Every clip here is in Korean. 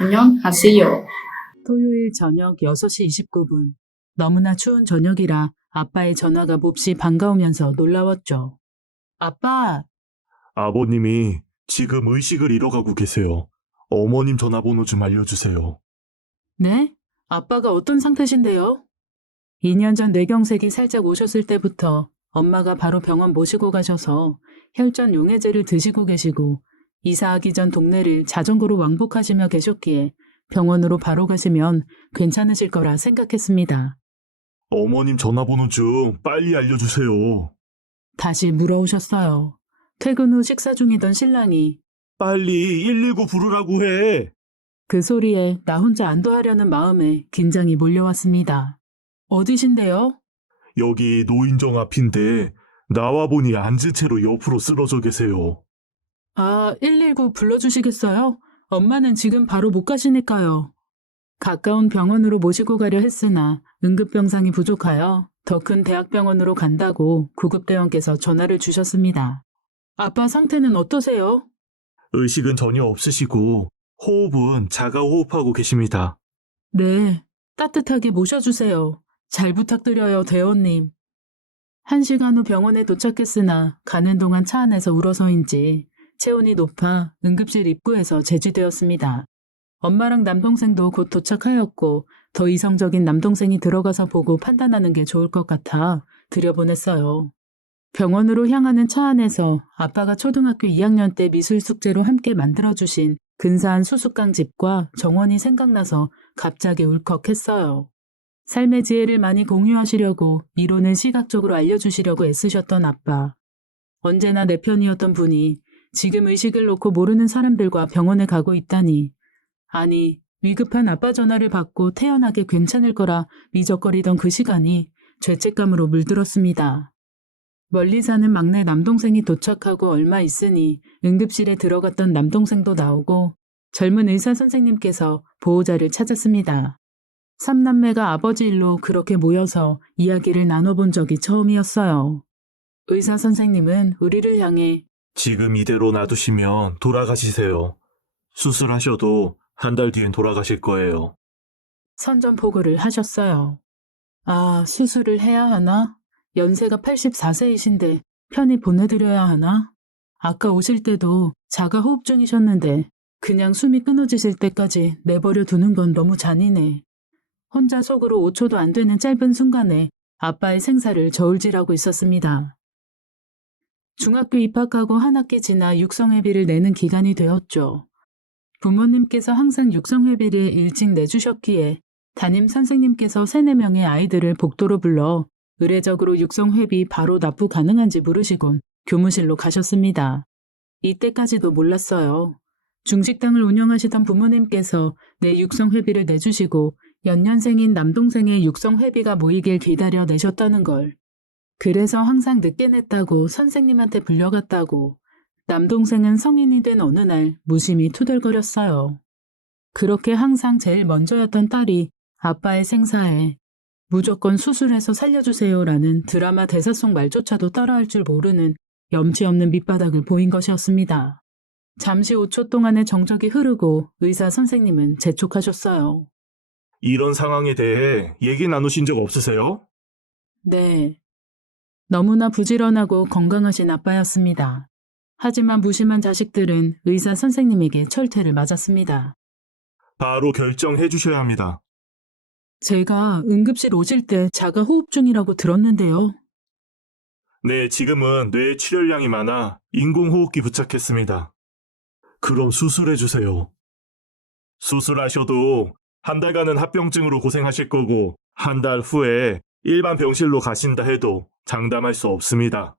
안녕하세요. 토요일 저녁 6시 29분. 너무나 추운 저녁이라 아빠의 전화가 몹시 반가우면서 놀라웠죠. 아빠! 아버님이 지금 의식을 잃어가고 계세요. 어머님 전화번호 좀 알려주세요. 네? 아빠가 어떤 상태신데요? 2년 전 뇌경색이 살짝 오셨을 때부터 엄마가 바로 병원 모시고 가셔서 혈전 용해제를 드시고 계시고 이사하기 전 동네를 자전거로 왕복하시며 계셨기에 병원으로 바로 가시면 괜찮으실 거라 생각했습니다. 어머님 전화번호 좀 빨리 알려주세요. 다시 물어오셨어요. 퇴근 후 식사 중이던 신랑이 빨리 119 부르라고 해. 그 소리에 나 혼자 안도하려는 마음에 긴장이 몰려왔습니다. 어디신데요? 여기 노인정 앞인데 나와 보니 앉은 채로 옆으로 쓰러져 계세요. 아, 119 불러주시겠어요? 엄마는 지금 바로 못 가시니까요. 가까운 병원으로 모시고 가려 했으나 응급병상이 부족하여 더 큰 대학병원으로 간다고 구급대원께서 전화를 주셨습니다. 아빠 상태는 어떠세요? 의식은 전혀 없으시고 호흡은 자가 호흡하고 계십니다. 네, 따뜻하게 모셔주세요. 잘 부탁드려요, 대원님. 1시간 후 병원에 도착했으나 가는 동안 차 안에서 울어서인지 체온이 높아 응급실 입구에서 제지되었습니다. 엄마랑 남동생도 곧 도착하였고 더 이성적인 남동생이 들어가서 보고 판단하는 게 좋을 것 같아 들여보냈어요. 병원으로 향하는 차 안에서 아빠가 초등학교 2학년 때 미술 숙제로 함께 만들어주신 근사한 수수깡집과 정원이 생각나서 갑자기 울컥했어요. 삶의 지혜를 많이 공유하시려고 이론을 시각적으로 알려주시려고 애쓰셨던 아빠. 언제나 내 편이었던 분이 지금 의식을 놓고 모르는 사람들과 병원에 가고 있다니. 아니, 위급한 아빠 전화를 받고 태어나게 괜찮을 거라 미적거리던 그 시간이 죄책감으로 물들었습니다. 멀리 사는 막내 남동생이 도착하고 얼마 있으니 응급실에 들어갔던 남동생도 나오고 젊은 의사 선생님께서 보호자를 찾았습니다. 삼남매가 아버지 일로 그렇게 모여서 이야기를 나눠본 적이 처음이었어요. 의사 선생님은 우리를 향해 지금 이대로 놔두시면 돌아가시세요. 수술하셔도 한 달 뒤엔 돌아가실 거예요. 선전포고를 하셨어요. 아, 수술을 해야 하나? 연세가 84세이신데 편히 보내드려야 하나? 아까 오실 때도 자가 호흡 중이셨는데 그냥 숨이 끊어지실 때까지 내버려 두는 건 너무 잔인해. 혼자 속으로 5초도 안 되는 짧은 순간에 아빠의 생사를 저울질하고 있었습니다. 중학교 입학하고 한 학기 지나 육성회비를 내는 기간이 되었죠. 부모님께서 항상 육성회비를 일찍 내주셨기에 담임 선생님께서 3, 4명의 아이들을 복도로 불러 의례적으로 육성회비 바로 납부 가능한지 물으시곤 교무실로 가셨습니다. 이때까지도 몰랐어요. 중식당을 운영하시던 부모님께서 내 육성회비를 내주시고 연년생인 남동생의 육성회비가 모이길 기다려 내셨다는 걸. 그래서 항상 늦게 냈다고 선생님한테 불려갔다고 남동생은 성인이 된 어느 날 무심히 투덜거렸어요. 그렇게 항상 제일 먼저였던 딸이 아빠의 생사에 무조건 수술해서 살려주세요라는 드라마 대사 속 말조차도 따라할 줄 모르는 염치 없는 밑바닥을 보인 것이었습니다. 잠시 5초 동안의 정적이 흐르고 의사 선생님은 재촉하셨어요. 이런 상황에 대해 얘기 나누신 적 없으세요? 네. 너무나 부지런하고 건강하신 아빠였습니다. 하지만 무심한 자식들은 의사 선생님에게 철퇴를 맞았습니다. 바로 결정해 주셔야 합니다. 제가 응급실 오실 때 자가 호흡 중이라고 들었는데요. 네, 지금은 뇌 출혈량이 많아 인공호흡기 부착했습니다. 그럼 수술해 주세요. 수술하셔도 한 달간은 합병증으로 고생하실 거고 한 달 후에 일반 병실로 가신다 해도 장담할 수 없습니다.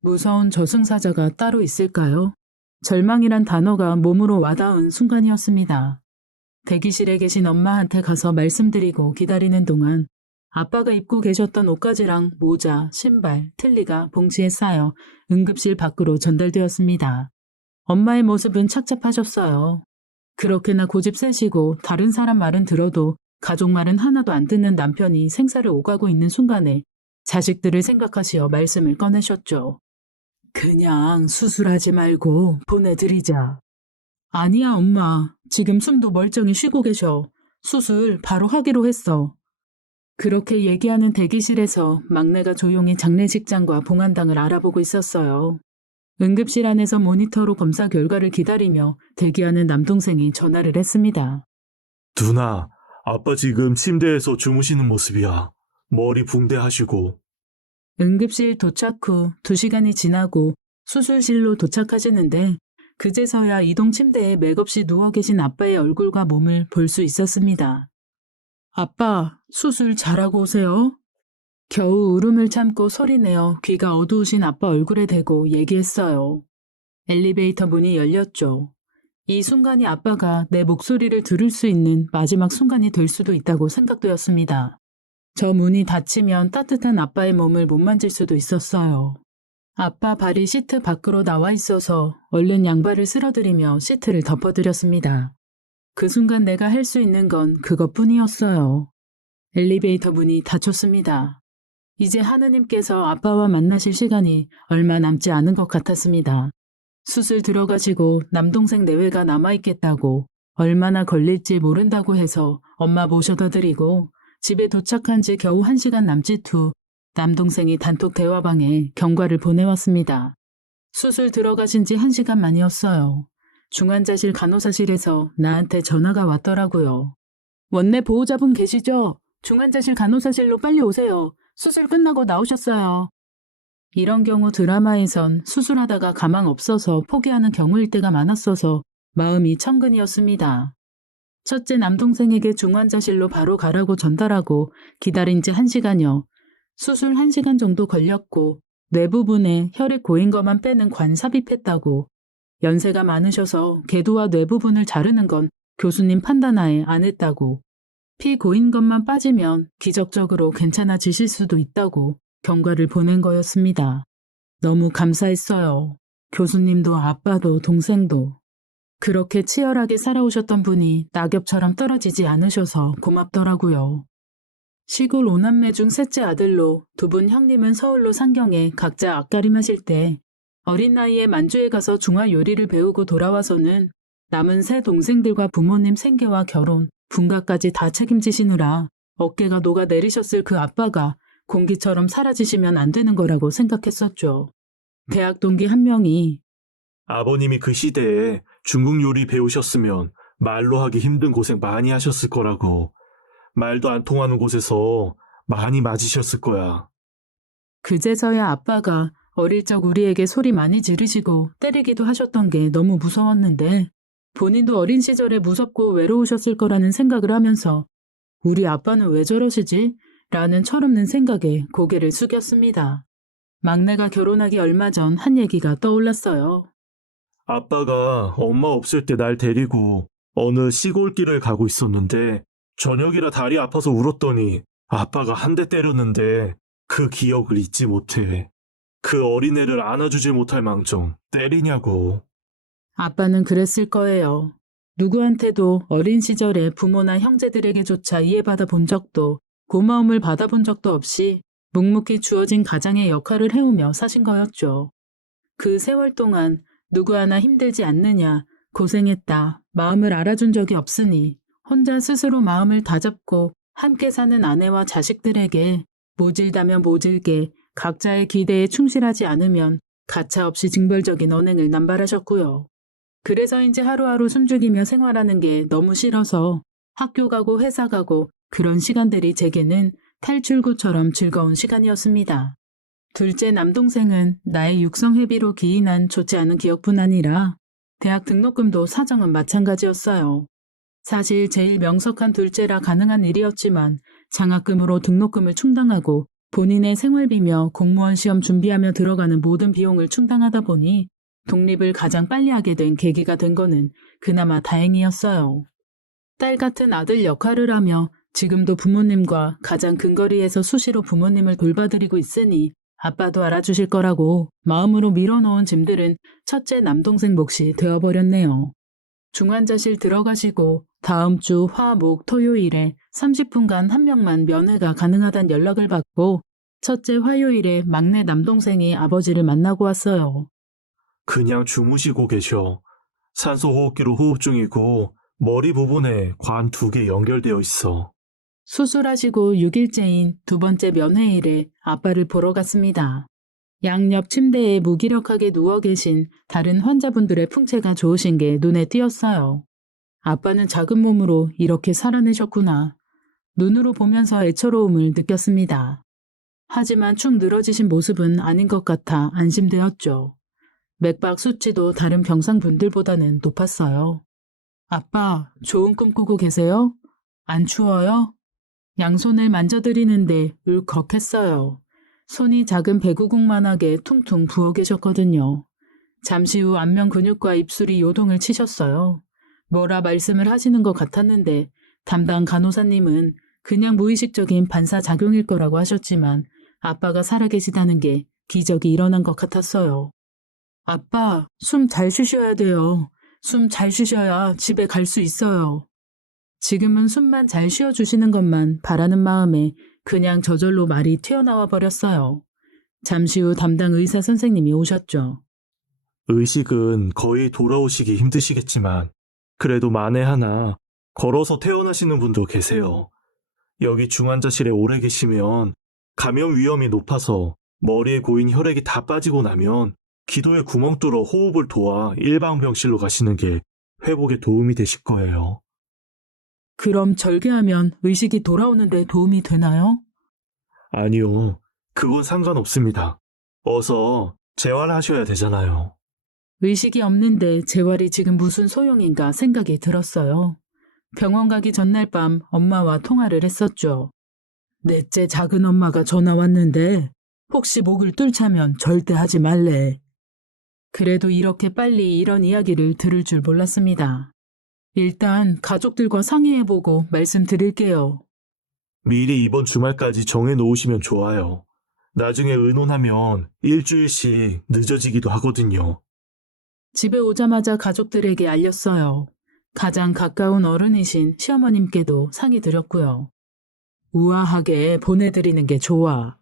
무서운 저승사자가 따로 있을까요? 절망이란 단어가 몸으로 와닿은 순간이었습니다. 대기실에 계신 엄마한테 가서 말씀드리고 기다리는 동안 아빠가 입고 계셨던 옷가지랑 모자, 신발, 틀니가 봉지에 쌓여 응급실 밖으로 전달되었습니다. 엄마의 모습은 착잡하셨어요. 그렇게나 고집 세시고 다른 사람 말은 들어도 가족 말은 하나도 안 듣는 남편이 생사를 오가고 있는 순간에 자식들을 생각하시어 말씀을 꺼내셨죠. 그냥 수술하지 말고 보내드리자. 아니야, 엄마. 지금 숨도 멀쩡히 쉬고 계셔. 수술 바로 하기로 했어. 그렇게 얘기하는 대기실에서 막내가 조용히 장례식장과 봉안당을 알아보고 있었어요. 응급실 안에서 모니터로 검사 결과를 기다리며 대기하는 남동생이 전화를 했습니다. 누나, 아빠 지금 침대에서 주무시는 모습이야. 머리 붕대하시고. 응급실 도착 후 2시간이 지나고 수술실로 도착하시는데 그제서야 이동 침대에 맥없이 누워 계신 아빠의 얼굴과 몸을 볼 수 있었습니다. 아빠, 수술 잘하고 오세요. 겨우 울음을 참고 소리내어 귀가 어두우신 아빠 얼굴에 대고 얘기했어요. 엘리베이터 문이 열렸죠. 이 순간이 아빠가 내 목소리를 들을 수 있는 마지막 순간이 될 수도 있다고 생각되었습니다. 저 문이 닫히면 따뜻한 아빠의 몸을 못 만질 수도 있었어요. 아빠 발이 시트 밖으로 나와 있어서 얼른 양발을 쓸어들이며 시트를 덮어드렸습니다. 그 순간 내가 할 수 있는 건 그것뿐이었어요. 엘리베이터 문이 닫혔습니다. 이제 하느님께서 아빠와 만나실 시간이 얼마 남지 않은 것 같았습니다. 수술 들어가시고 남동생 내외가 남아있겠다고 얼마나 걸릴지 모른다고 해서 엄마 모셔다 드리고 집에 도착한 지 겨우 1시간 남짓 후 남동생이 단톡 대화방에 경과를 보내왔습니다. 수술 들어가신 지 1시간 만이었어요. 중환자실 간호사실에서 나한테 전화가 왔더라고요. 원내 보호자분 계시죠? 중환자실 간호사실로 빨리 오세요. 수술 끝나고 나오셨어요. 이런 경우 드라마에선 수술하다가 가망 없어서 포기하는 경우일 때가 많았어서 마음이 천근이었습니다. 첫째 남동생에게 중환자실로 바로 가라고 전달하고 기다린 지 1시간여. 수술 1시간 정도 걸렸고 뇌 부분에 혈액 고인 것만 빼는 관 삽입했다고. 연세가 많으셔서 궤도와 뇌 부분을 자르는 건 교수님 판단하에 안 했다고. 피 고인 것만 빠지면 기적적으로 괜찮아지실 수도 있다고 경과를 보낸 거였습니다. 너무 감사했어요. 교수님도 아빠도 동생도. 그렇게 치열하게 살아오셨던 분이 낙엽처럼 떨어지지 않으셔서 고맙더라고요. 시골 5남매 중 셋째 아들로 2분 형님은 서울로 상경해 각자 앞가림 하실 때 어린 나이에 만주에 가서 중화 요리를 배우고 돌아와서는 남은 세 동생들과 부모님 생계와 결혼, 분가까지 다 책임지시느라 어깨가 녹아내리셨을 그 아빠가 공기처럼 사라지시면 안 되는 거라고 생각했었죠. 대학 동기 한 명이 아버님이 그 시대에 중국 요리 배우셨으면 말로 하기 힘든 고생 많이 하셨을 거라고. 말도 안 통하는 곳에서 많이 맞으셨을 거야. 그제서야 아빠가 어릴 적 우리에게 소리 많이 지르시고 때리기도 하셨던 게 너무 무서웠는데 본인도 어린 시절에 무섭고 외로우셨을 거라는 생각을 하면서 우리 아빠는 왜 저러시지? 라는 철없는 생각에 고개를 숙였습니다. 막내가 결혼하기 얼마 전 한 얘기가 떠올랐어요. 아빠가 엄마 없을 때 날 데리고 어느 시골길을 가고 있었는데 저녁이라 다리 아파서 울었더니 아빠가 한 대 때렸는데 그 기억을 잊지 못해. 그 어린애를 안아주지 못할 망정 때리냐고. 아빠는 그랬을 거예요. 누구한테도 어린 시절에 부모나 형제들에게조차 이해받아 본 적도 고마움을 받아본 적도 없이 묵묵히 주어진 가장의 역할을 해오며 사신 거였죠. 그 세월 동안 누구 하나 힘들지 않느냐, 고생했다, 마음을 알아준 적이 없으니 혼자 스스로 마음을 다잡고 함께 사는 아내와 자식들에게 모질다면 모질게 각자의 기대에 충실하지 않으면 가차없이 징벌적인 언행을 남발하셨고요. 그래서인지 하루하루 숨죽이며 생활하는 게 너무 싫어서 학교 가고 회사 가고 그런 시간들이 제게는 탈출구처럼 즐거운 시간이었습니다. 둘째 남동생은 나의 육성회비로 기인한 좋지 않은 기억뿐 아니라 대학 등록금도 사정은 마찬가지였어요. 사실 제일 명석한 둘째라 가능한 일이었지만 장학금으로 등록금을 충당하고 본인의 생활비며 공무원 시험 준비하며 들어가는 모든 비용을 충당하다 보니 독립을 가장 빨리 하게 된 계기가 된 거는 그나마 다행이었어요. 딸 같은 아들 역할을 하며 지금도 부모님과 가장 근거리에서 수시로 부모님을 돌봐드리고 있으니 아빠도 알아주실 거라고 마음으로 밀어놓은 짐들은 첫째 남동생 몫이 되어버렸네요. 중환자실 들어가시고 다음 주 화, 목, 토요일에 30분간 한 명만 면회가 가능하단 연락을 받고 첫째 화요일에 막내 남동생이 아버지를 만나고 왔어요. 그냥 주무시고 계셔. 산소호흡기로 호흡 중이고 머리 부분에 관 2개 연결되어 있어. 수술하시고 6일째인 두 번째 면회일에 아빠를 보러 갔습니다. 양옆 침대에 무기력하게 누워 계신 다른 환자분들의 풍채가 좋으신 게 눈에 띄었어요. 아빠는 작은 몸으로 이렇게 살아내셨구나. 눈으로 보면서 애처로움을 느꼈습니다. 하지만 축 늘어지신 모습은 아닌 것 같아 안심되었죠. 맥박 수치도 다른 병상분들보다는 높았어요. 아빠, 좋은 꿈 꾸고 계세요? 안 추워요? 양손을 만져드리는데 울컥했어요. 손이 작은 배구공만하게 퉁퉁 부어 계셨거든요. 잠시 후 안면 근육과 입술이 요동을 치셨어요. 뭐라 말씀을 하시는 것 같았는데 담당 간호사님은 그냥 무의식적인 반사작용일 거라고 하셨지만 아빠가 살아계시다는 게 기적이 일어난 것 같았어요. 아빠, 숨 잘 쉬셔야 돼요. 숨 잘 쉬셔야 집에 갈 수 있어요. 지금은 숨만 잘 쉬어주시는 것만 바라는 마음에 그냥 저절로 말이 튀어나와 버렸어요. 잠시 후 담당 의사 선생님이 오셨죠. 의식은 거의 돌아오시기 힘드시겠지만 그래도 만에 하나 걸어서 퇴원하시는 분도 계세요. 여기 중환자실에 오래 계시면 감염 위험이 높아서 머리에 고인 혈액이 다 빠지고 나면 기도에 구멍 뚫어 호흡을 도와 일방병실로 가시는 게 회복에 도움이 되실 거예요. 그럼 절개하면 의식이 돌아오는데 도움이 되나요? 아니요, 그건 상관없습니다. 어서 재활하셔야 되잖아요. 의식이 없는데 재활이 지금 무슨 소용인가 생각이 들었어요. 병원 가기 전날 밤 엄마와 통화를 했었죠. 넷째 작은 엄마가 전화 왔는데 혹시 목을 뚫자면 절대 하지 말래. 그래도 이렇게 빨리 이런 이야기를 들을 줄 몰랐습니다. 일단 가족들과 상의해보고 말씀드릴게요. 미리 이번 주말까지 정해놓으시면 좋아요. 나중에 의논하면 일주일씩 늦어지기도 하거든요. 집에 오자마자 가족들에게 알렸어요. 가장 가까운 어른이신 시어머님께도 상의드렸고요. 우아하게 보내드리는 게 좋아.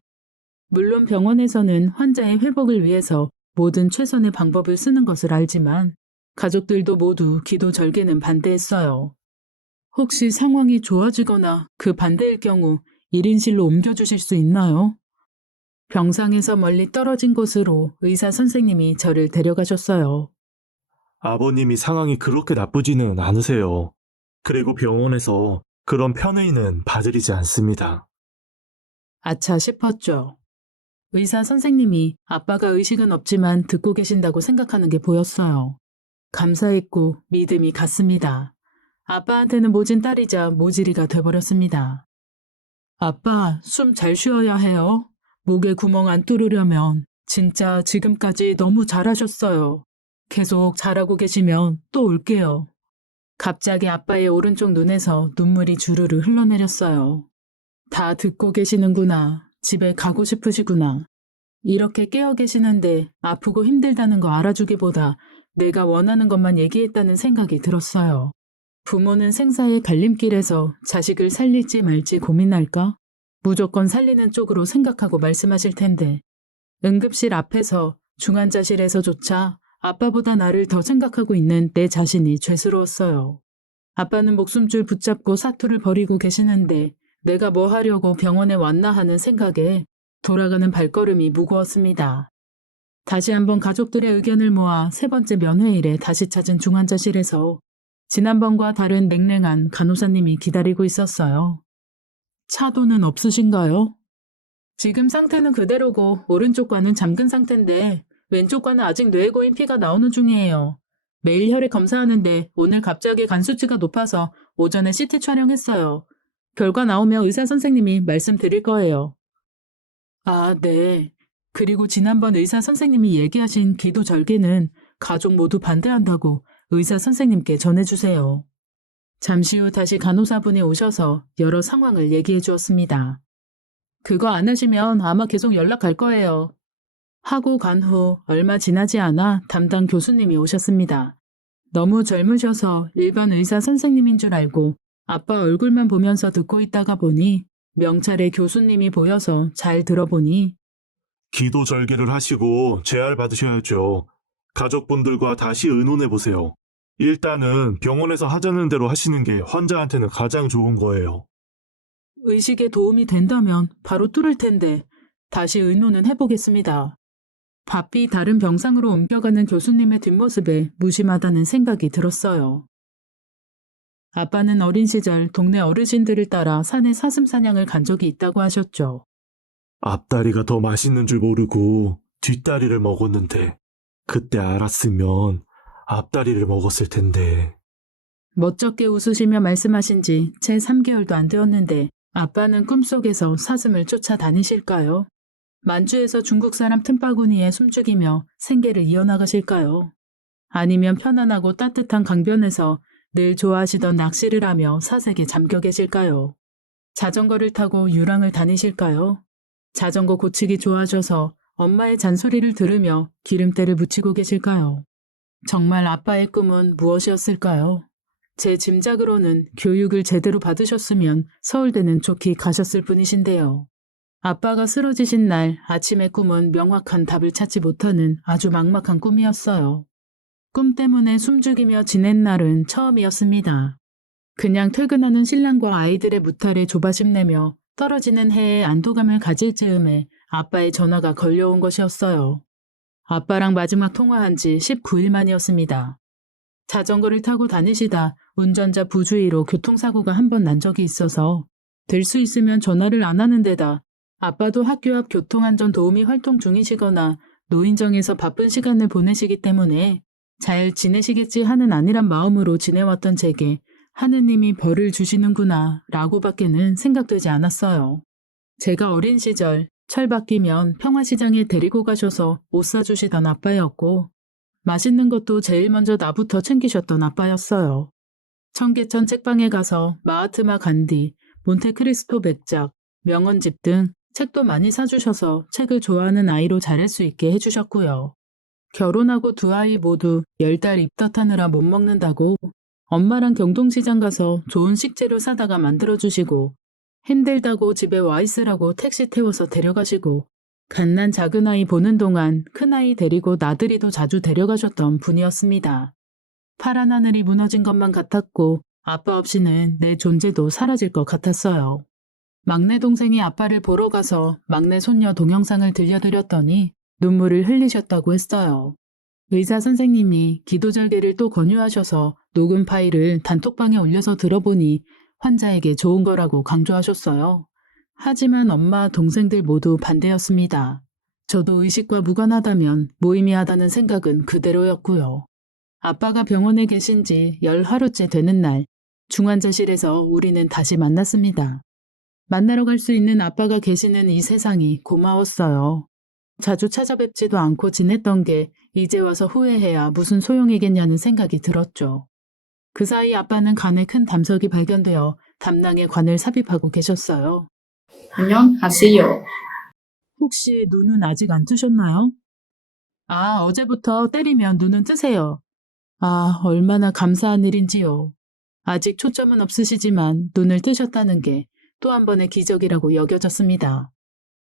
물론 병원에서는 환자의 회복을 위해서 모든 최선의 방법을 쓰는 것을 알지만 가족들도 모두 기도 절개는 반대했어요. 혹시 상황이 좋아지거나 그 반대일 경우 1인실로 옮겨주실 수 있나요? 병상에서 멀리 떨어진 곳으로 의사 선생님이 저를 데려가셨어요. 아버님이 상황이 그렇게 나쁘지는 않으세요. 그리고 병원에서 그런 편의는 봐드리지 않습니다. 아차 싶었죠. 의사 선생님이 아빠가 의식은 없지만 듣고 계신다고 생각하는 게 보였어요. 감사했고 믿음이 갔습니다. 아빠한테는 모진 딸이자 모질이가 돼버렸습니다. 아빠, 숨 잘 쉬어야 해요. 목에 구멍 안 뚫으려면 진짜 지금까지 너무 잘하셨어요. 계속 잘하고 계시면 또 올게요. 갑자기 아빠의 오른쪽 눈에서 눈물이 주르르 흘러내렸어요. 다 듣고 계시는구나. 집에 가고 싶으시구나. 이렇게 깨어 계시는데 아프고 힘들다는 거 알아주기보다 내가 원하는 것만 얘기했다는 생각이 들었어요. 부모는 생사의 갈림길에서 자식을 살릴지 말지 고민할까? 무조건 살리는 쪽으로 생각하고 말씀하실 텐데 응급실 앞에서 중환자실에서조차 아빠보다 나를 더 생각하고 있는 내 자신이 죄스러웠어요. 아빠는 목숨줄 붙잡고 사투를 벌이고 계시는데 내가 뭐 하려고 병원에 왔나 하는 생각에 돌아가는 발걸음이 무거웠습니다. 다시 한번 가족들의 의견을 모아 세 번째 면회일에 다시 찾은 중환자실에서 지난번과 다른 냉랭한 간호사님이 기다리고 있었어요. 차도는 없으신가요? 지금 상태는 그대로고 오른쪽과는 잠근 상태인데 왼쪽과는 아직 뇌에 고인 피가 나오는 중이에요. 매일 혈액 검사하는데 오늘 갑자기 간 수치가 높아서 오전에 CT 촬영했어요. 결과 나오면 의사 선생님이 말씀드릴 거예요. 아, 네. 그리고 지난번 의사 선생님이 얘기하신 기도 절개는 가족 모두 반대한다고 의사 선생님께 전해주세요. 잠시 후 다시 간호사분이 오셔서 여러 상황을 얘기해 주었습니다. 그거 안 하시면 아마 계속 연락할 거예요. 하고 간 후 얼마 지나지 않아 담당 교수님이 오셨습니다. 너무 젊으셔서 일반 의사 선생님인 줄 알고 아빠 얼굴만 보면서 듣고 있다가 보니 명찰의 교수님이 보여서 잘 들어보니 기도 절개를 하시고 재활 받으셔야죠. 가족분들과 다시 의논해 보세요. 일단은 병원에서 하자는 대로 하시는 게 환자한테는 가장 좋은 거예요. 의식에 도움이 된다면 바로 뚫을 텐데 다시 의논은 해보겠습니다. 바삐 다른 병상으로 옮겨가는 교수님의 뒷모습에 무심하다는 생각이 들었어요. 아빠는 어린 시절 동네 어르신들을 따라 산에 사슴 사냥을 간 적이 있다고 하셨죠. 앞다리가 더 맛있는 줄 모르고 뒷다리를 먹었는데 그때 알았으면 앞다리를 먹었을 텐데. 멋쩍게 웃으시며 말씀하신 지 채 3개월도 안 되었는데 아빠는 꿈속에서 사슴을 쫓아다니실까요? 만주에서 중국 사람 틈바구니에 숨죽이며 생계를 이어나가실까요? 아니면 편안하고 따뜻한 강변에서 늘 좋아하시던 낚시를 하며 사색에 잠겨 계실까요? 자전거를 타고 유랑을 다니실까요? 자전거 고치기 좋아하셔서 엄마의 잔소리를 들으며 기름때를 묻히고 계실까요? 정말 아빠의 꿈은 무엇이었을까요? 제 짐작으로는 교육을 제대로 받으셨으면 서울대는 좋게 가셨을 뿐이신데요. 아빠가 쓰러지신 날 아침의 꿈은 명확한 답을 찾지 못하는 아주 막막한 꿈이었어요. 꿈 때문에 숨죽이며 지낸 날은 처음이었습니다. 그냥 퇴근하는 신랑과 아이들의 무탈에 조바심 내며 떨어지는 해에 안도감을 가질 즈음에 아빠의 전화가 걸려온 것이었어요. 아빠랑 마지막 통화한 지 19일 만이었습니다. 자전거를 타고 다니시다 운전자 부주의로 교통사고가 한 번 난 적이 있어서 될 수 있으면 전화를 안 하는 데다 아빠도 학교 앞 교통안전 도우미 활동 중이시거나 노인정에서 바쁜 시간을 보내시기 때문에 잘 지내시겠지 하는 안일한 마음으로 지내왔던 제게 하느님이 벌을 주시는구나 라고밖에는 생각되지 않았어요. 제가 어린 시절 철 바뀌면 평화시장에 데리고 가셔서 옷 사주시던 아빠였고 맛있는 것도 제일 먼저 나부터 챙기셨던 아빠였어요. 청계천 책방에 가서 마하트마 간디, 몬테크리스토 백작, 명언집 등 책도 많이 사주셔서 책을 좋아하는 아이로 자랄 수 있게 해주셨고요. 결혼하고 두 아이 모두 10달 입덧하느라 못 먹는다고 엄마랑 경동시장 가서 좋은 식재료 사다가 만들어주시고 힘들다고 집에 와 있으라고 택시 태워서 데려가시고 갓난 작은 아이 보는 동안 큰 아이 데리고 나들이도 자주 데려가셨던 분이었습니다. 파란 하늘이 무너진 것만 같았고 아빠 없이는 내 존재도 사라질 것 같았어요. 막내 동생이 아빠를 보러 가서 막내 손녀 동영상을 들려드렸더니 눈물을 흘리셨다고 했어요. 의사 선생님이 기도절개를 또 권유하셔서 녹음 파일을 단톡방에 올려서 들어보니 환자에게 좋은 거라고 강조하셨어요. 하지만 엄마, 동생들 모두 반대였습니다. 저도 의식과 무관하다면 무의미하다는 생각은 그대로였고요. 아빠가 병원에 계신 지 10하루째 되는 날, 중환자실에서 우리는 다시 만났습니다. 만나러 갈 수 있는 아빠가 계시는 이 세상이 고마웠어요. 자주 찾아뵙지도 않고 지냈던 게 이제 와서 후회해야 무슨 소용이겠냐는 생각이 들었죠. 그 사이 아빠는 간에 큰 담석이 발견되어 담낭에 관을 삽입하고 계셨어요. 안녕하세요. 혹시 눈은 아직 안 뜨셨나요? 아, 어제부터 때리면 눈은 뜨세요. 아, 얼마나 감사한 일인지요. 아직 초점은 없으시지만 눈을 뜨셨다는 게 또 한 번의 기적이라고 여겨졌습니다.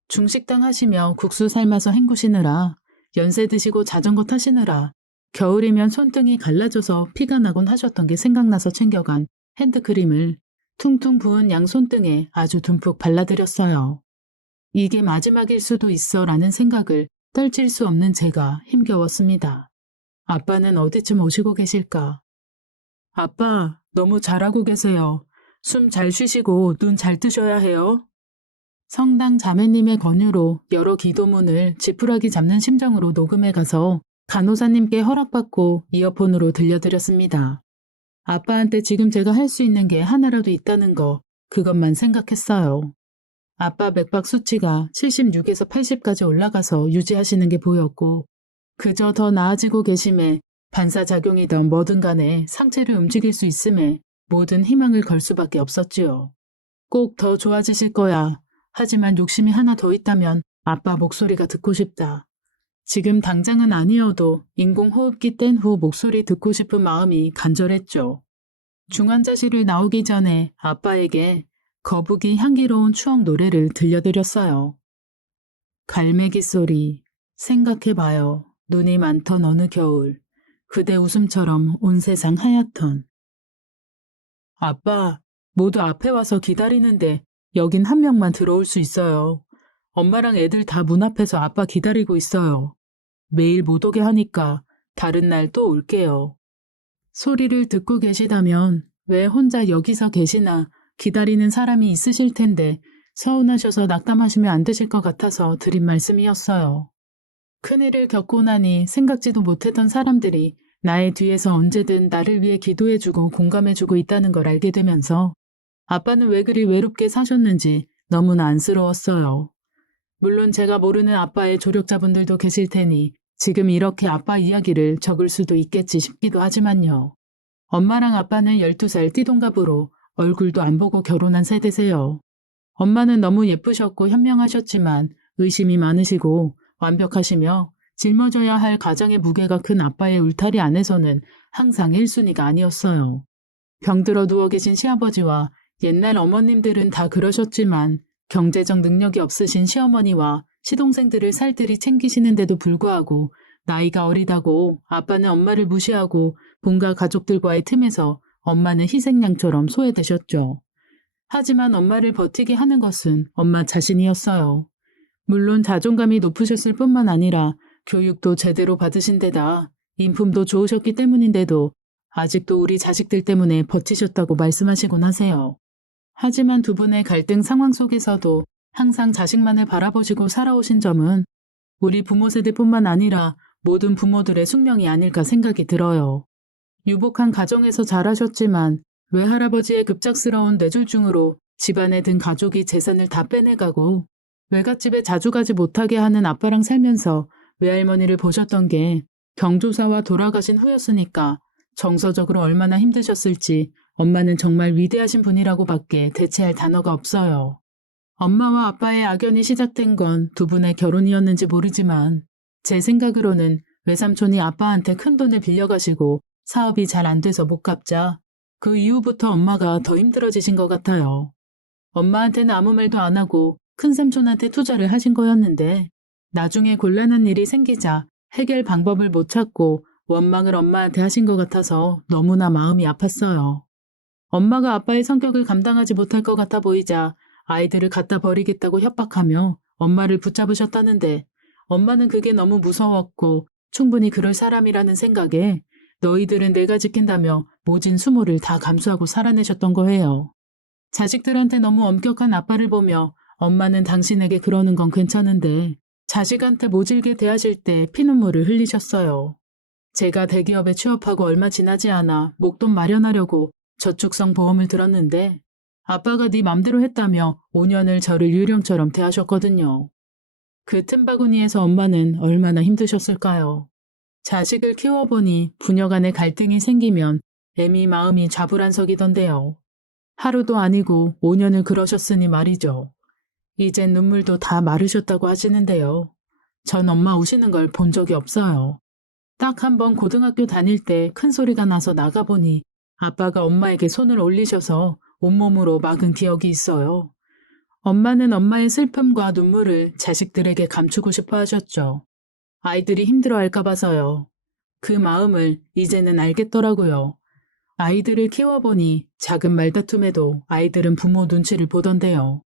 중식당 하시며 국수 삶아서 헹구시느라, 연세 드시고 자전거 타시느라, 겨울이면 손등이 갈라져서 피가 나곤 하셨던 게 생각나서 챙겨간 핸드크림을 퉁퉁 부은 양 손등에 아주 듬뿍 발라드렸어요. 이게 마지막일 수도 있어 라는 생각을 떨칠 수 없는 제가 힘겨웠습니다. 아빠는 어디쯤 오시고 계실까? 아빠, 너무 잘하고 계세요. 숨 잘 쉬시고 눈 잘 뜨셔야 해요. 성당 자매님의 권유로 여러 기도문을 지푸라기 잡는 심정으로 녹음해 가서 간호사님께 허락받고 이어폰으로 들려드렸습니다. 아빠한테 지금 제가 할 수 있는 게 하나라도 있다는 거, 그것만 생각했어요. 아빠 맥박 수치가 76에서 80까지 올라가서 유지하시는 게 보였고 그저 더 나아지고 계심에 반사작용이던 뭐든 간에 상체를 움직일 수 있음에 모든 희망을 걸 수밖에 없었지요. 꼭 더 좋아지실 거야. 하지만 욕심이 하나 더 있다면 아빠 목소리가 듣고 싶다. 지금 당장은 아니어도 인공호흡기 뗀 후 목소리 듣고 싶은 마음이 간절했죠. 중환자실을 나오기 전에 아빠에게 거북이 향기로운 추억 노래를 들려드렸어요. 갈매기 소리, 생각해봐요. 눈이 많던 어느 겨울. 그대 웃음처럼 온 세상 하얗던. 아빠, 모두 앞에 와서 기다리는데 여긴 한 명만 들어올 수 있어요. 엄마랑 애들 다 문 앞에서 아빠 기다리고 있어요. 매일 못 오게 하니까 다른 날 또 올게요. 소리를 듣고 계시다면 왜 혼자 여기서 계시나 기다리는 사람이 있으실 텐데 서운하셔서 낙담하시면 안 되실 것 같아서 드린 말씀이었어요. 큰일을 겪고 나니 생각지도 못했던 사람들이 나의 뒤에서 언제든 나를 위해 기도해주고 공감해주고 있다는 걸 알게 되면서 아빠는 왜 그리 외롭게 사셨는지 너무나 안쓰러웠어요. 물론 제가 모르는 아빠의 조력자분들도 계실 테니 지금 이렇게 아빠 이야기를 적을 수도 있겠지 싶기도 하지만요. 엄마랑 아빠는 12살 띠동갑으로 얼굴도 안 보고 결혼한 세대세요. 엄마는 너무 예쁘셨고 현명하셨지만 의심이 많으시고 완벽하시며 짊어져야 할 가장의 무게가 큰 아빠의 울타리 안에서는 항상 1순위가 아니었어요. 병들어 누워 계신 시아버지와 옛날 어머님들은 다 그러셨지만 경제적 능력이 없으신 시어머니와 시동생들을 살뜰히 챙기시는데도 불구하고 나이가 어리다고 아빠는 엄마를 무시하고 본가 가족들과의 틈에서 엄마는 희생양처럼 소외되셨죠. 하지만 엄마를 버티게 하는 것은 엄마 자신이었어요. 물론 자존감이 높으셨을 뿐만 아니라 교육도 제대로 받으신 데다 인품도 좋으셨기 때문인데도 아직도 우리 자식들 때문에 버티셨다고 말씀하시곤 하세요. 하지만 두 분의 갈등 상황 속에서도 항상 자식만을 바라보시고 살아오신 점은 우리 부모 세대뿐만 아니라 모든 부모들의 숙명이 아닐까 생각이 들어요. 유복한 가정에서 자라셨지만 외할아버지의 급작스러운 뇌졸중으로 집안에 든 가족이 재산을 다 빼내가고 외갓집에 자주 가지 못하게 하는 아빠랑 살면서 외할머니를 보셨던 게 경조사와 돌아가신 후였으니까 정서적으로 얼마나 힘드셨을지 엄마는 정말 위대하신 분이라고 밖에 대체할 단어가 없어요. 엄마와 아빠의 악연이 시작된 건 두 분의 결혼이었는지 모르지만 제 생각으로는 외삼촌이 아빠한테 큰 돈을 빌려가시고 사업이 잘 안 돼서 못 갚자 그 이후부터 엄마가 더 힘들어지신 것 같아요. 엄마한테는 아무 말도 안 하고 큰삼촌한테 투자를 하신 거였는데 나중에 곤란한 일이 생기자 해결 방법을 못 찾고 원망을 엄마한테 하신 것 같아서 너무나 마음이 아팠어요. 엄마가 아빠의 성격을 감당하지 못할 것 같아 보이자 아이들을 갖다 버리겠다고 협박하며 엄마를 붙잡으셨다는데 엄마는 그게 너무 무서웠고 충분히 그럴 사람이라는 생각에 너희들은 내가 지킨다며 모진 수모를 다 감수하고 살아내셨던 거예요. 자식들한테 너무 엄격한 아빠를 보며 엄마는 당신에게 그러는 건 괜찮은데 자식한테 모질게 대하실 때 피눈물을 흘리셨어요. 제가 대기업에 취업하고 얼마 지나지 않아 목돈 마련하려고 저축성 보험을 들었는데 아빠가 네 맘대로 했다며 5년을 저를 유령처럼 대하셨거든요. 그 틈바구니에서 엄마는 얼마나 힘드셨을까요? 자식을 키워보니 부녀 간의 갈등이 생기면 애미 마음이 좌불안석이던데요. 하루도 아니고 5년을 그러셨으니 말이죠. 이젠 눈물도 다 마르셨다고 하시는데요. 전 엄마 우시는 걸 본 적이 없어요. 딱 한 번 고등학교 다닐 때 큰 소리가 나서 나가보니 아빠가 엄마에게 손을 올리셔서 온몸으로 막은 기억이 있어요. 엄마는 엄마의 슬픔과 눈물을 자식들에게 감추고 싶어 하셨죠. 아이들이 힘들어할까 봐서요. 그 마음을 이제는 알겠더라고요. 아이들을 키워보니 작은 말다툼에도 아이들은 부모 눈치를 보던데요.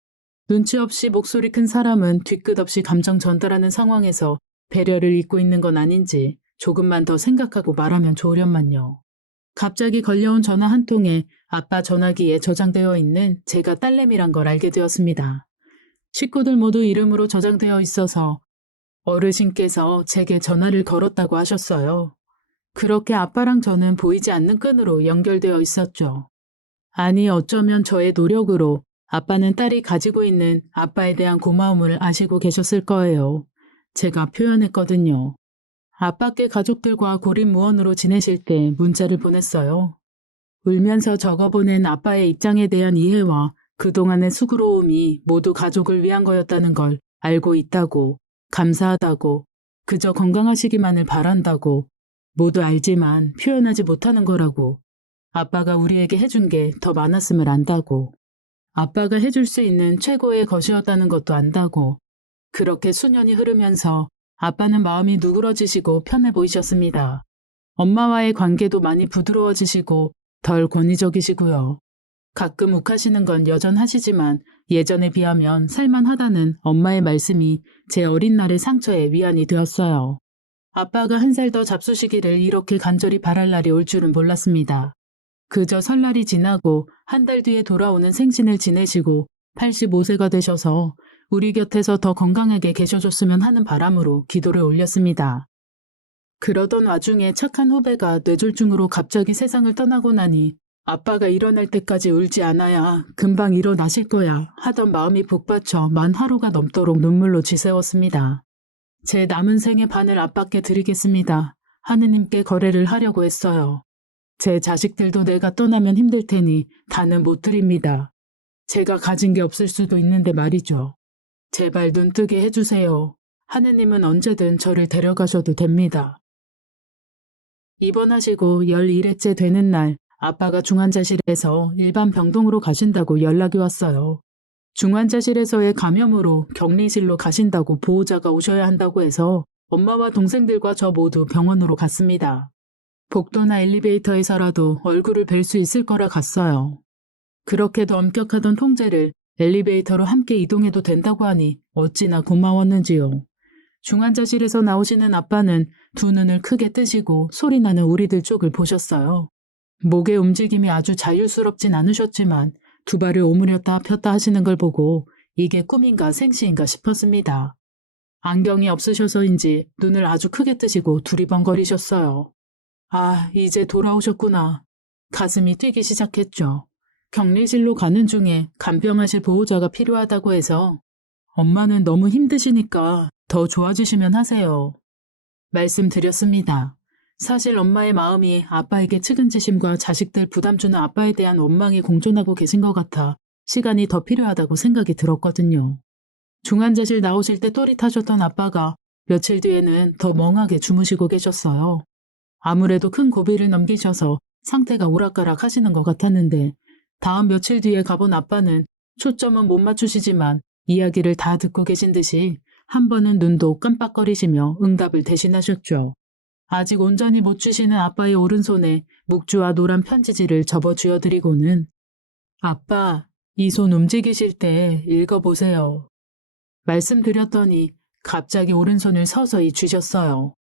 눈치 없이 목소리 큰 사람은 뒤끝 없이 감정 전달하는 상황에서 배려를 잊고 있는 건 아닌지 조금만 더 생각하고 말하면 좋으련만요. 갑자기 걸려온 전화 한 통에 아빠 전화기에 저장되어 있는 제가 딸내미란 걸 알게 되었습니다. 식구들 모두 이름으로 저장되어 있어서 어르신께서 제게 전화를 걸었다고 하셨어요. 그렇게 아빠랑 저는 보이지 않는 끈으로 연결되어 있었죠. 아니 어쩌면 저의 노력으로 아빠는 딸이 가지고 있는 아빠에 대한 고마움을 아시고 계셨을 거예요. 제가 표현했거든요. 아빠께 가족들과 고립무원으로 지내실 때 문자를 보냈어요. 울면서 적어보낸 아빠의 입장에 대한 이해와 그동안의 수고로움이 모두 가족을 위한 거였다는 걸 알고 있다고, 감사하다고, 그저 건강하시기만을 바란다고, 모두 알지만 표현하지 못하는 거라고, 아빠가 우리에게 해준 게 더 많았음을 안다고, 아빠가 해줄 수 있는 최고의 것이었다는 것도 안다고, 그렇게 수년이 흐르면서 아빠는 마음이 누그러지시고 편해 보이셨습니다. 엄마와의 관계도 많이 부드러워지시고 덜 권위적이시고요. 가끔 욱하시는 건 여전하시지만 예전에 비하면 살만하다는 엄마의 말씀이 제 어린 날의 상처에 위안이 되었어요. 아빠가 한 살 더 잡수시기를 이렇게 간절히 바랄 날이 올 줄은 몰랐습니다. 그저 설날이 지나고 한 달 뒤에 돌아오는 생신을 지내시고 85세가 되셔서 우리 곁에서 더 건강하게 계셔줬으면 하는 바람으로 기도를 올렸습니다. 그러던 와중에 착한 후배가 뇌졸중으로 갑자기 세상을 떠나고 나니 아빠가 일어날 때까지 울지 않아야 금방 일어나실 거야 하던 마음이 북받쳐 만 하루가 넘도록 눈물로 쥐세웠습니다. 제 남은 생의 반을 아빠께 드리겠습니다. 하느님께 거래를 하려고 했어요. 제 자식들도 내가 떠나면 힘들 테니 다는 못 드립니다. 제가 가진 게 없을 수도 있는데 말이죠. 제발 눈 뜨게 해주세요. 하느님은 언제든 저를 데려가셔도 됩니다. 입원하시고 11일째 되는 날 아빠가 중환자실에서 일반 병동으로 가신다고 연락이 왔어요. 중환자실에서의 감염으로 격리실로 가신다고 보호자가 오셔야 한다고 해서 엄마와 동생들과 저 모두 병원으로 갔습니다. 복도나 엘리베이터에서라도 얼굴을 뵐 수 있을 거라 갔어요. 그렇게도 엄격하던 통제를 엘리베이터로 함께 이동해도 된다고 하니 어찌나 고마웠는지요. 중환자실에서 나오시는 아빠는 두 눈을 크게 뜨시고 소리나는 우리들 쪽을 보셨어요. 목의 움직임이 아주 자유스럽진 않으셨지만 두 발을 오므렸다 폈다 하시는 걸 보고 이게 꿈인가 생시인가 싶었습니다. 안경이 없으셔서인지 눈을 아주 크게 뜨시고 두리번거리셨어요. 아, 이제 돌아오셨구나. 가슴이 뛰기 시작했죠. 격리실로 가는 중에 간병하실 보호자가 필요하다고 해서 엄마는 너무 힘드시니까 더 좋아지시면 하세요. 말씀드렸습니다. 사실 엄마의 마음이 아빠에게 측은지심과 자식들 부담 주는 아빠에 대한 원망이 공존하고 계신 것 같아 시간이 더 필요하다고 생각이 들었거든요. 중환자실 나오실 때 또릿하셨던 아빠가 며칠 뒤에는 더 멍하게 주무시고 계셨어요. 아무래도 큰 고비를 넘기셔서 상태가 오락가락 하시는 것 같았는데 다음 며칠 뒤에 가본 아빠는 초점은 못 맞추시지만 이야기를 다 듣고 계신 듯이 한 번은 눈도 깜빡거리시며 응답을 대신하셨죠. 아직 온전히 못 주시는 아빠의 오른손에 묵주와 노란 편지지를 접어 쥐어드리고는 아빠, 이 손 움직이실 때 읽어보세요. 말씀드렸더니 갑자기 오른손을 서서히 쥐셨어요.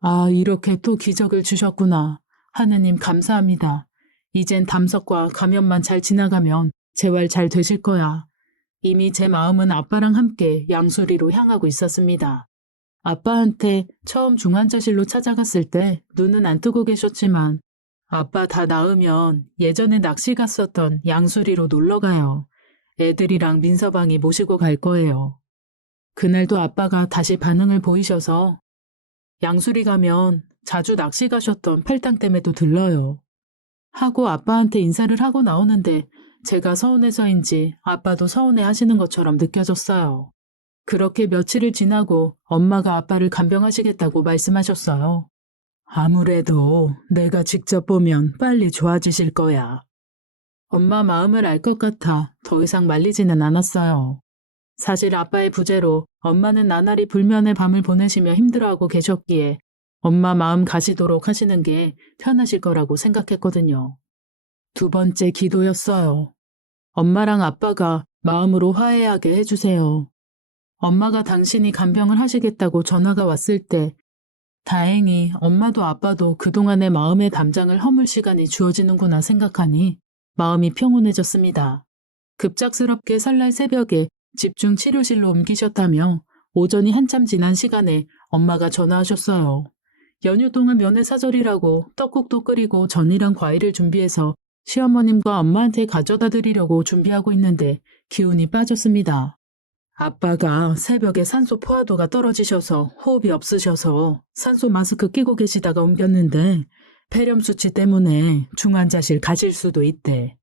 아, 이렇게 또 기적을 주셨구나. 하느님 감사합니다. 이젠 담석과 감염만 잘 지나가면 재활 잘 되실 거야. 이미 제 마음은 아빠랑 함께 양수리로 향하고 있었습니다. 아빠한테 처음 중환자실로 찾아갔을 때 눈은 안 뜨고 계셨지만 아빠 다 나으면 예전에 낚시 갔었던 양수리로 놀러가요. 애들이랑 민서방이 모시고 갈 거예요. 그날도 아빠가 다시 반응을 보이셔서 양수리 가면 자주 낚시 가셨던 팔당댐에도 들러요. 하고 아빠한테 인사를 하고 나오는데 제가 서운해서인지 아빠도 서운해 하시는 것처럼 느껴졌어요. 그렇게 며칠을 지나고 엄마가 아빠를 간병하시겠다고 말씀하셨어요. 아무래도 내가 직접 보면 빨리 좋아지실 거야. 엄마 마음을 알 것 같아 더 이상 말리지는 않았어요. 사실 아빠의 부재로 엄마는 나날이 불면의 밤을 보내시며 힘들어하고 계셨기에 엄마 마음 가시도록 하시는 게 편하실 거라고 생각했거든요. 두 번째 기도였어요. 엄마랑 아빠가 마음으로 화해하게 해주세요. 엄마가 당신이 간병을 하시겠다고 전화가 왔을 때 다행히 엄마도 아빠도 그동안의 마음의 담장을 허물 시간이 주어지는구나 생각하니 마음이 평온해졌습니다. 급작스럽게 설날 새벽에 집중 치료실로 옮기셨다며 오전이 한참 지난 시간에 엄마가 전화하셨어요. 연휴 동안 면회사절이라고 떡국도 끓이고 전이랑 과일을 준비해서 시어머님과 엄마한테 가져다 드리려고 준비하고 있는데 기운이 빠졌습니다. 아빠가 새벽에 산소 포화도가 떨어지셔서 호흡이 없으셔서 산소 마스크 끼고 계시다가 옮겼는데 폐렴 수치 때문에 중환자실 가실 수도 있대.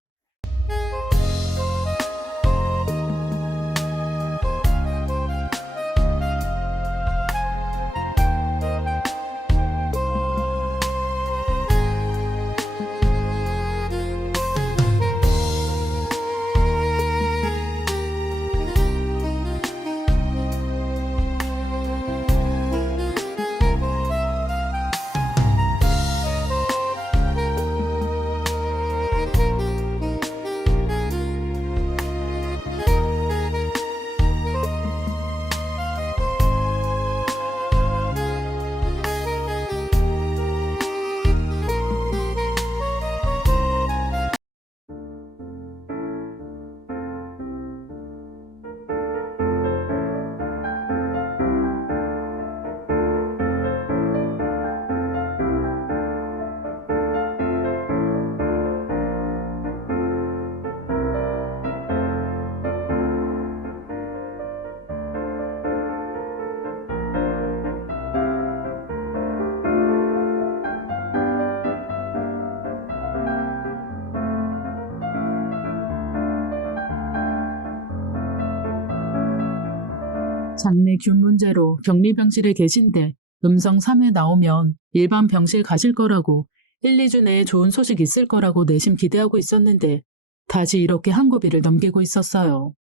장내 균 문제로 격리병실에 계신데 음성 3회 나오면 일반 병실 가실 거라고 1, 2주 내에 좋은 소식 있을 거라고 내심 기대하고 있었는데 다시 이렇게 한 고비를 넘기고 있었어요.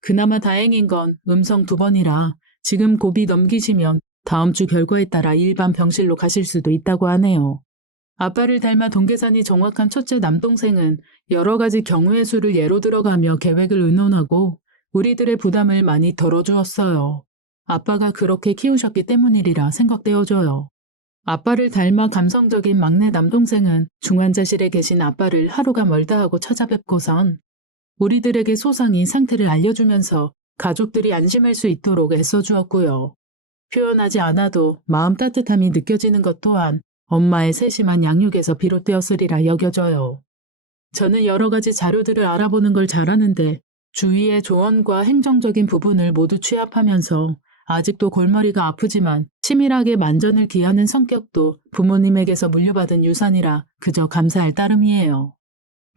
그나마 다행인 건 음성 2번이라 지금 고비 넘기시면 다음 주 결과에 따라 일반 병실로 가실 수도 있다고 하네요. 아빠를 닮아 동계산이 정확한 첫째 남동생은 여러 가지 경우의 수를 예로 들어가며 계획을 의논하고 우리들의 부담을 많이 덜어주었어요. 아빠가 그렇게 키우셨기 때문이리라 생각되어져요. 아빠를 닮아 감성적인 막내 남동생은 중환자실에 계신 아빠를 하루가 멀다 하고 찾아뵙고선 우리들에게 소상히 상태를 알려주면서 가족들이 안심할 수 있도록 애써주었고요. 표현하지 않아도 마음 따뜻함이 느껴지는 것 또한 엄마의 세심한 양육에서 비롯되었으리라 여겨져요. 저는 여러 가지 자료들을 알아보는 걸 잘하는데 주위의 조언과 행정적인 부분을 모두 취합하면서 아직도 골머리가 아프지만 치밀하게 만전을 기하는 성격도 부모님에게서 물려받은 유산이라 그저 감사할 따름이에요.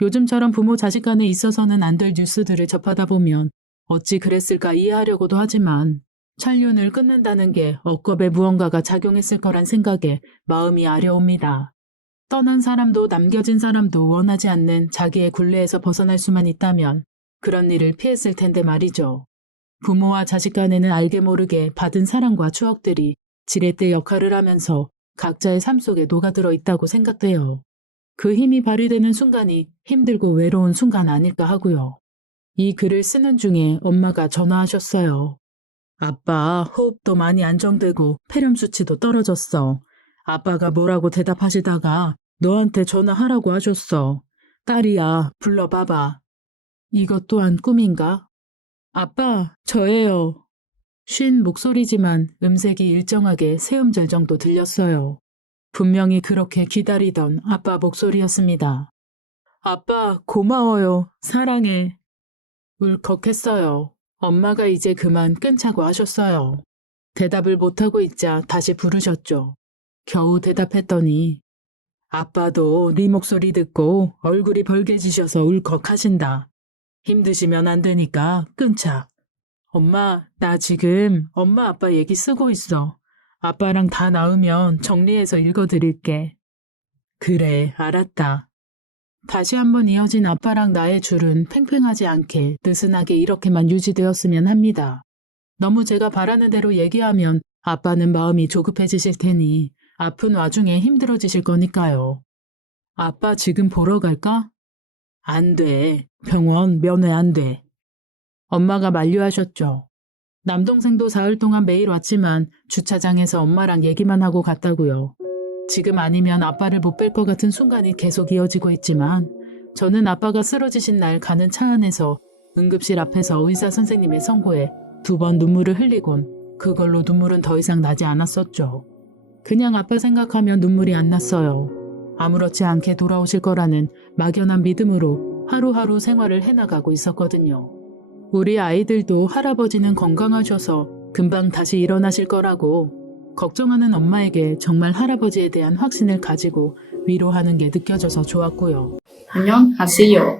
요즘처럼 부모 자식 간에 있어서는 안 될 뉴스들을 접하다 보면 어찌 그랬을까 이해하려고도 하지만 촬륜을 끊는다는 게 억겁에 무언가가 작용했을 거란 생각에 마음이 아려옵니다. 떠난 사람도 남겨진 사람도 원하지 않는 자기의 굴레에서 벗어날 수만 있다면 그런 일을 피했을 텐데 말이죠. 부모와 자식 간에는 알게 모르게 받은 사랑과 추억들이 지렛대 역할을 하면서 각자의 삶 속에 녹아들어 있다고 생각돼요. 그 힘이 발휘되는 순간이 힘들고 외로운 순간 아닐까 하고요. 이 글을 쓰는 중에 엄마가 전화하셨어요. 아빠 호흡도 많이 안정되고 폐렴 수치도 떨어졌어. 아빠가 뭐라고 대답하시다가 너한테 전화하라고 하셨어. 딸이야, 불러봐봐. 이것 또한 꿈인가? 아빠, 저예요. 쉰 목소리지만 음색이 일정하게 새음절 정도 들렸어요. 분명히 그렇게 기다리던 아빠 목소리였습니다. 아빠, 고마워요. 사랑해. 울컥했어요. 엄마가 이제 그만 끊자고 하셨어요. 대답을 못하고 있자 다시 부르셨죠. 겨우 대답했더니 아빠도 네 목소리 듣고 얼굴이 벌개지셔서 울컥하신다. 힘드시면 안 되니까 끊자. 엄마, 나 지금 엄마 아빠 얘기 쓰고 있어. 아빠랑 다 나으면 정리해서 읽어드릴게. 그래, 알았다. 다시 한번 이어진 아빠랑 나의 줄은 팽팽하지 않게 느슨하게 이렇게만 유지되었으면 합니다. 너무 제가 바라는 대로 얘기하면 아빠는 마음이 조급해지실 테니 아픈 와중에 힘들어지실 거니까요. 아빠 지금 보러 갈까? 안 돼. 병원 면회 안 돼. 엄마가 만류하셨죠. 남동생도 사흘 동안 매일 왔지만 주차장에서 엄마랑 얘기만 하고 갔다고요. 지금 아니면 아빠를 못 뵐 것 같은 순간이 계속 이어지고 있지만 저는 아빠가 쓰러지신 날 가는 차 안에서 응급실 앞에서 의사 선생님의 선고에 2번 눈물을 흘리곤 그걸로 눈물은 더 이상 나지 않았었죠. 그냥 아빠 생각하면 눈물이 안 났어요. 아무렇지 않게 돌아오실 거라는 막연한 믿음으로 하루하루 생활을 해나가고 있었거든요. 우리 아이들도 할아버지는 건강하셔서 금방 다시 일어나실 거라고 걱정하는 엄마에게 정말 할아버지에 대한 확신을 가지고 위로하는 게 느껴져서 좋았고요. 안녕하세요.